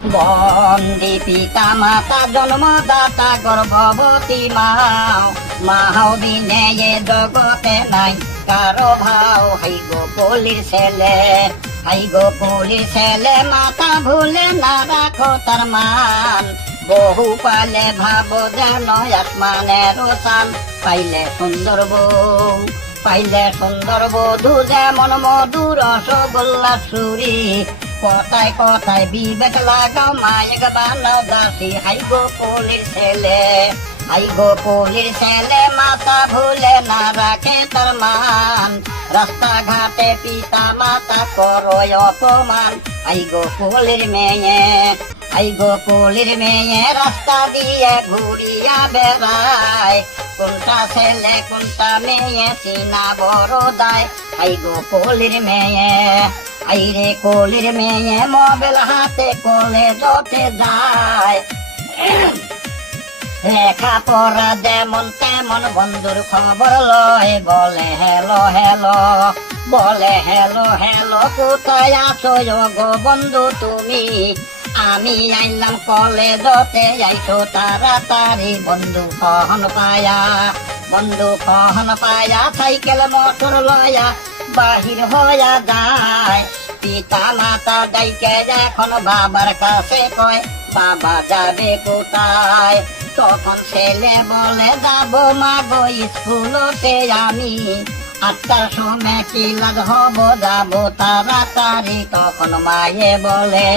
বন্দি পিতা মাতা, জন্মদাতা, গর্ভবতী মাও। মাও দিনে এ জগতে নাই কারও ভাও। হাই গো পলির ছেলে, হাই গো পলির ছেলে মাতা ভুলে না রাখো তার মান। বহু পালে ভাবো যেন আসমানের সান পাইলে সুন্দর বউ, পাইলে সুন্দর বধু, যেমন মধুর রসগোল্লা সুরি কথায় কথায় বিবেক লাগাও মায়ের বানাও দাসী হাই গো পলির ছেলে, হাই গো পলির ছেলে মাতা ভুলে না রাখে তার মান। রাস্তাঘাটে পিতা মাতা করো অপমান। হাই গো মেয়ে, হাই গো মেয়ে, রাস্তা দিয়ে ঘুরিয়া বেড়ায়। কোনটা ছেলে, কোনটা মেয়ে, চিনা বড় দায়। হাই গো মেয়ে আই রে কলির মেয়ে মোবাইল হাতে কোলে যতে যায়। লেখা পড়া যেমন তেমন বন্ধুর খবর লয়, বলে হেলো হেলো বলে হেলো হেলো কোথায় আছো গো বন্ধু তুমি? আমি আইলাম কলেজতে আইছো তাড়াতাড়ি, বন্ধু কহন পায়া? বন্ধু কহন পায়া? সাইকেল, মোটর লয়া বাহির হইয়া যায়। পিতা মাতা ডাইকে এখন বাবার কাছে কয়, বাবা যাবে কোথায়? তখন ছেলে বলে, যাব মাগো স্কুলতে আমি। আটটার সময় কি লাগ হব? যাব তাড়াতাড়ি। তখন মায়ে বলে